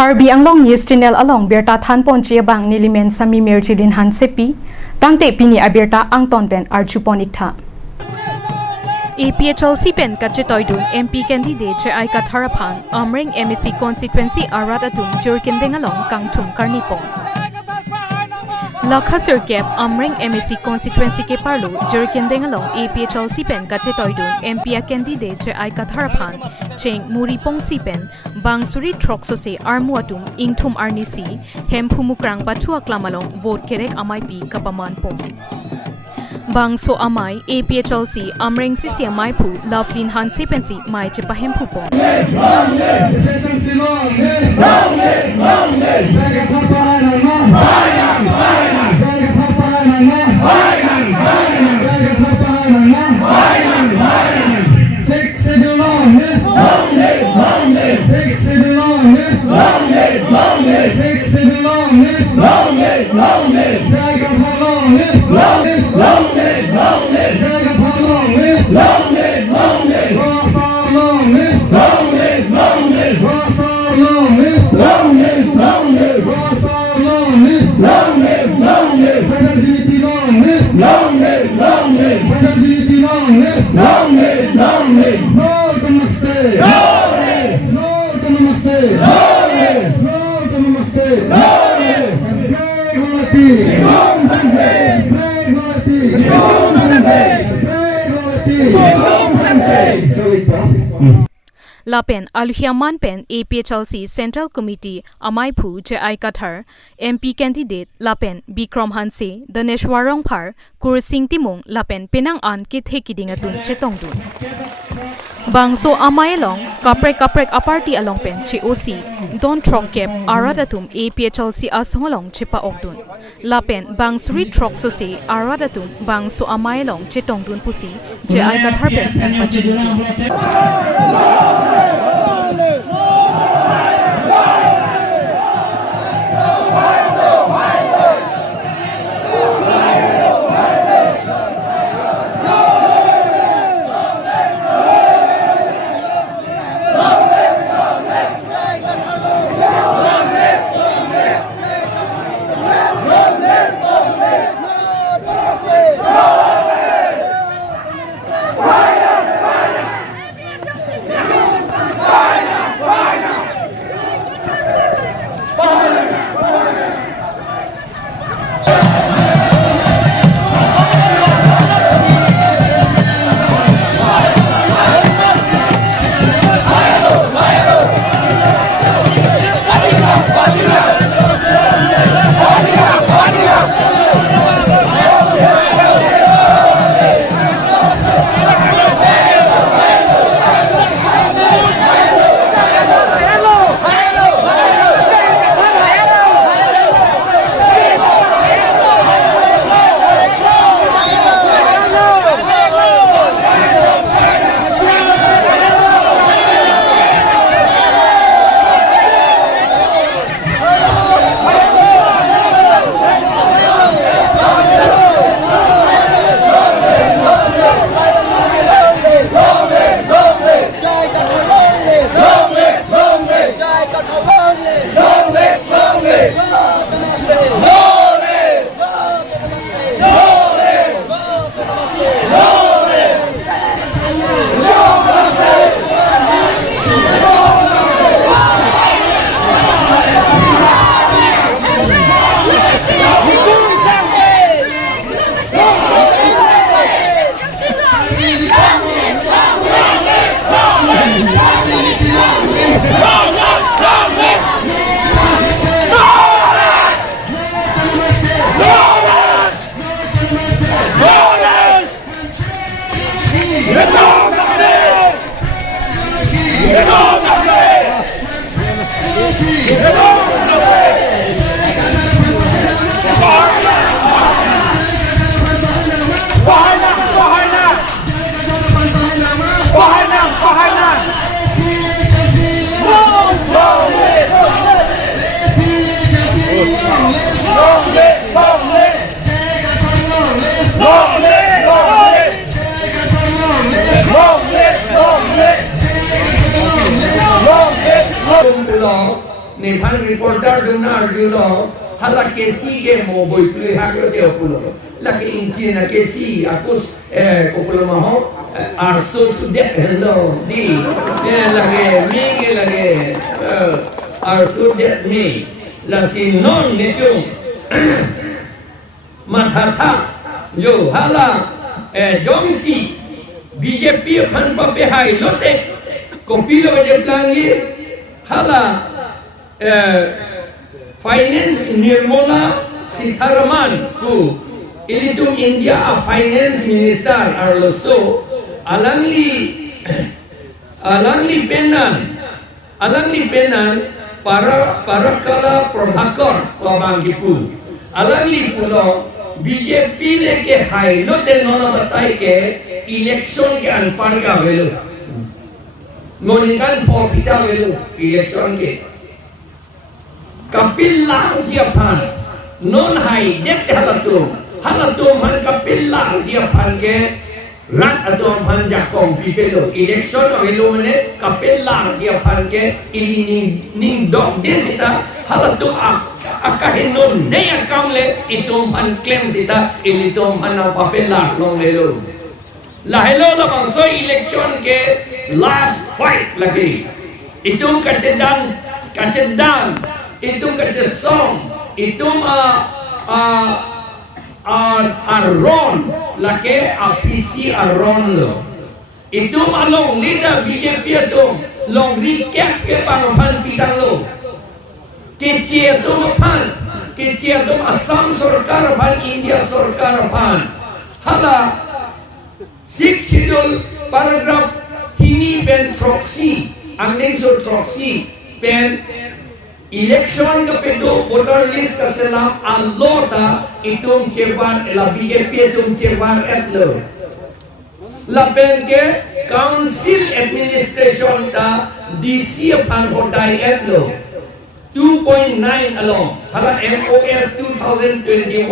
Karbi anglong news channel along berta than pon chia bang nilimen sami merchilin han sepi tangte pini aberta angton pen archuponik tha APHLC pen kachetoidun MP candidate Chai Katharaphan Amreng Constituency Jirikendeng along kangthum karnipon Lakha Sirkep Amreng Constituency ke parlo Jirikendeng along APHLC pen kachetoidun MP candidate Chai Katharaphan cheng muripong si pen bangsuri sose armu atum ingthum arnisi hemphumukrang pathua klamalong vote kerek amai pi kapaman pom Bangso amai APHLC Amreng sisi amai phu Lovelin han sepensi mai chepahem phu pom Lapen Alhiaman pen APHLC Central Committee Amai Phu Chai Kathar MP candidate Lapen Bikram Hanse Daneshwarong Phar Kursing Timong Lapen Penang An Kithe Kiding Atun Chetong Dun Bangso Amai along Kaprek Aparty along pen COC Don Trongkep Aradatum APHLC Asong along Chepa Okdun Lapen Bangsuri Sose Aradatum Bangso Amai along Chetong Dun Pusi Chai Kathar pen Pachi ni pan reporter dunar julo hala kesi ke mo boy pli hak lo te opulo la ke inchina kesi akus opulo maho arso to de hello di la ke mi ke la ke arso de mi la si non ne tu mathatha jo hala jongsi BJP pan pa pe hai lote kopi lo je plangi hala finance Nirmala Sitharaman who ilitum India a finance minister arloso alangli penan para kala prabhakar wabanggipu alangli pulo BJP लेके high low ते नोना बताई के election के अनपार का वेलो मोनिकान पॉपिटा वेलो election के कपिल लाल जी अपन non high date हलतो मन कपिल लाल जी अपन के रट अदोम मन जाकों पीपेलो इलेक्शन वेलो मने कपिल लाल जी अपन के इली निंग dog देसिता हलतो akahinon nei akam le itum pan claim sita ilitum ana papela long lelo la hello la bang so election ke last fight lagi itum kacedan itum kacesong itum aron lake apc aron lo itum along leader BJP itum long recap ke pan pidang lo Kecil tu Assam Sarkar pan India Sarkar pan hala 6 schedule paragraph hini pen proxy angin so proxy pen election ke pedo voter list ka selam allota itum cerwan la BJP itum cerwan etlo la pen ke council administration ta DC pan hodai etlo 2.9 along hala MOS 2021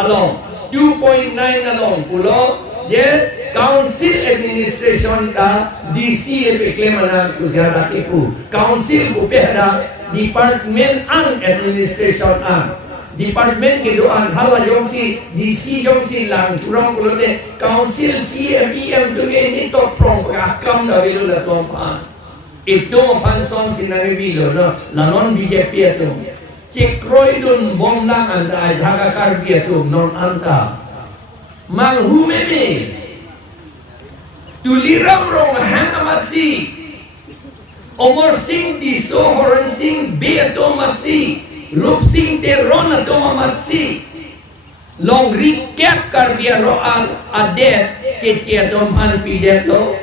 along 2.9 along pulo je council administration ka DC pe klemana kuzara ke ku council ku pehda department an administration an department ke doan hala jongsi DC jongsi lang turang pulo de council CMEM tu ini top prong ka kam da velu la tompa itu pansong sinari bilo no lanon BJP itu cekroi dun bom lang anda jaga karbi itu non anta manghu meme tuliram rong hang amatsi omor sing diso horan sing be itu amatsi rup sing teron itu amatsi long recap karbi ro al adet kecil dom pan pidet lo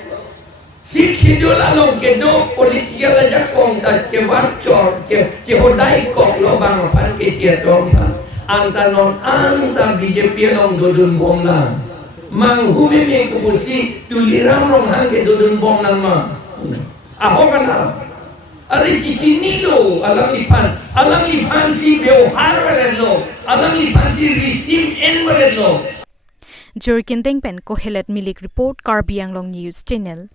Sik schedule along ke do political aja kong ta cewar cor cehodai kok lo bang pan ke cetong ta anta non anta BJP long dodun bom lang mang hume me kubusi tuliram rong hang ke dodun bom lang ma aho kana ari kicini lo alang lipan si beo harware lo alang lipan si receive enware lo Jirikendeng pen kohelet milik report Karbi Anglong News Channel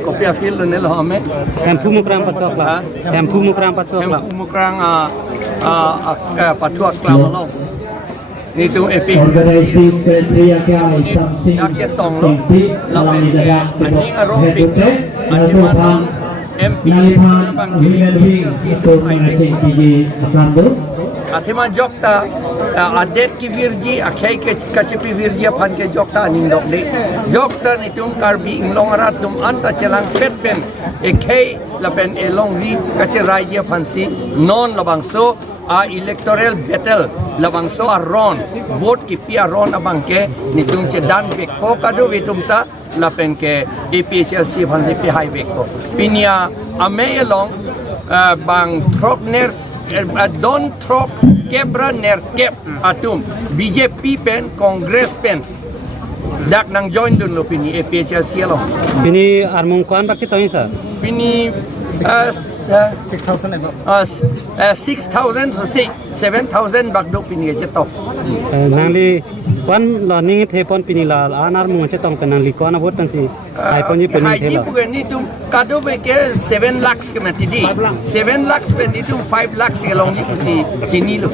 kopi afil lo nelo hame Empu mukrang patuak lah. Empu mukrang patuak lah. Empu mukrang patuak lah lo. Itu epi. Nak chetong lo. Lapen anjing arong pik. Anjing arong MP bang itu Athema jokta adet ki virji akhai ke kachepi virji phan ke jokta ning dok de jokta ni tum karbi inglong arat tum anta chelang pet pen ekhai lapen elong ri kache raija phan si non labangso a electoral battle labangso a ron vote ki pia ron abang ke ni tum che dan be ko kadu vitum ta lapen ke APHLC phan si pi highway ko pinia amai along bang throk ner don't throw kebra ner kep atum BJP pen Congress pen dak nang join dun lo pini APHLC lo Ini armu kuan bakti tahu sah. pini 6,000 so 7,000 bak do pini chetong Nangli pon lo ni the pon pinila anar mu chetong penang likona bot tan si ai pon ni pen ni Haji thela bukan ni tu kado beke 7 lakhs ke mati di 7 lakhs pen itu 5 lakhs ke long ni si sini lo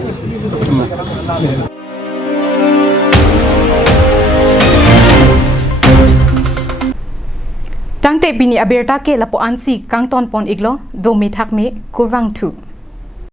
Tangte bini aberta ke lapo ansi kang ton pon iglo do mi thak me kurwang thu